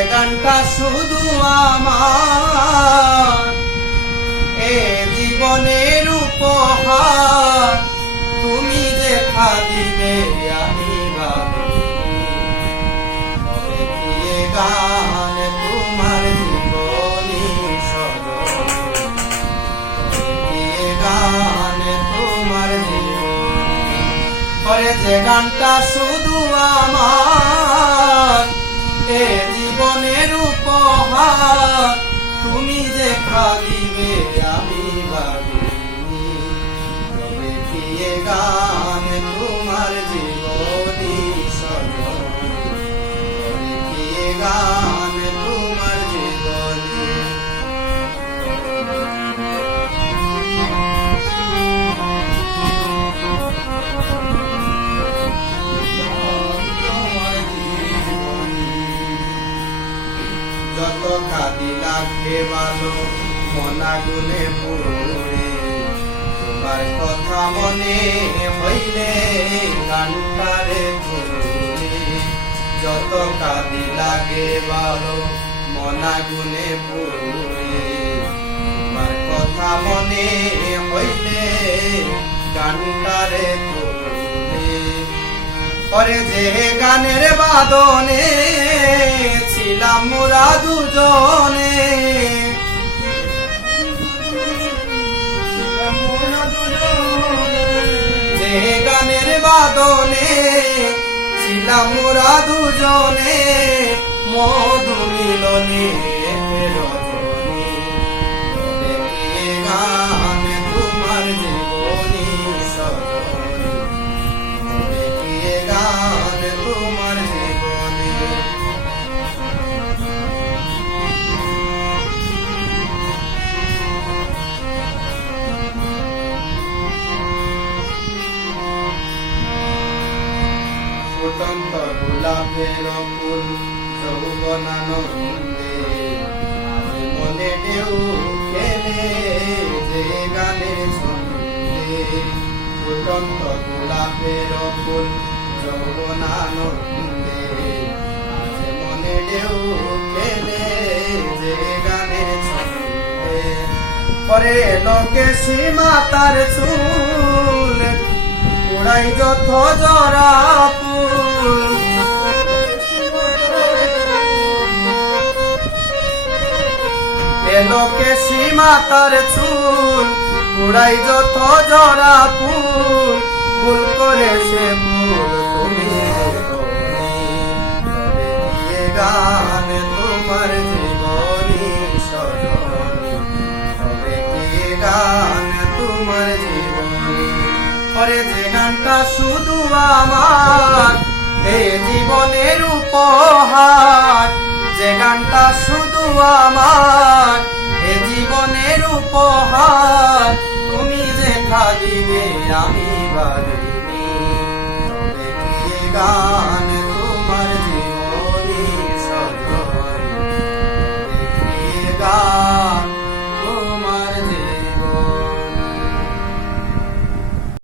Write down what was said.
যে গানটা শুধু আমার এ জীবনের উপহার, তুমি যে দিবে আমি ভাবিনি। তবে কি এ গান তোমার জীবনী সজনী, তবে কি এ গান তোমার জীবনী। করে যে গানটা শুধু আমার এ জীবনের উপহার, তুমি যে দিবে আমি ভাবিনি। তবে কি এ গান তোমার জীবনী সজনী, তবে কি এ গান তোমার জীবনী। যত কাঁদি লাগে ভালো মনা গুনে পুরে, তোমার কথা মনে হইলে গানটারে ঘুরে। যত কাঁদি লাগে ভালো মনা গুনে পুরে, তোমার কথা মনে হইলে গানটারে ঘুরে। পরে যে গানের বাদনে ছিলাম মোরা দুজনে, যে গানের বাদনে ছিলাম মোরা দুজনে, মধু মিলনে রজনী। তবে কি এ গান তোমার জীবনী সজনী, তবে কি এ গান তোমার জীবনী। ফুটন্ত গোলাপের ফুল যৌবনানন্দে, আজ মনে ঢেউ খেলে যে গানের ছন্দে। ফুটন্ত গোলাপের ফুল যৌবনানন্দে, আজ মনে ঢেউ খেলে যে গানের ছন্দে। পরে লোকে সীমা তার চুল উড়াই যত জরা ফুল, লোকে সীমা তার চুল উড়াই যত জরা ফুল। ভুল করে সে ভুল তুমি তবে কি এ গান তোমার জীবনী সজনী, তবে কি এ গান তোমার জীবনী। পরে যে গানটা শুধু আমার এ জীবনের উপহার, যে গানটা শুধু আমার এ জীবনের উপহার, তুমি যে দিবে আমি ভাবিনি। তবে কি এ গান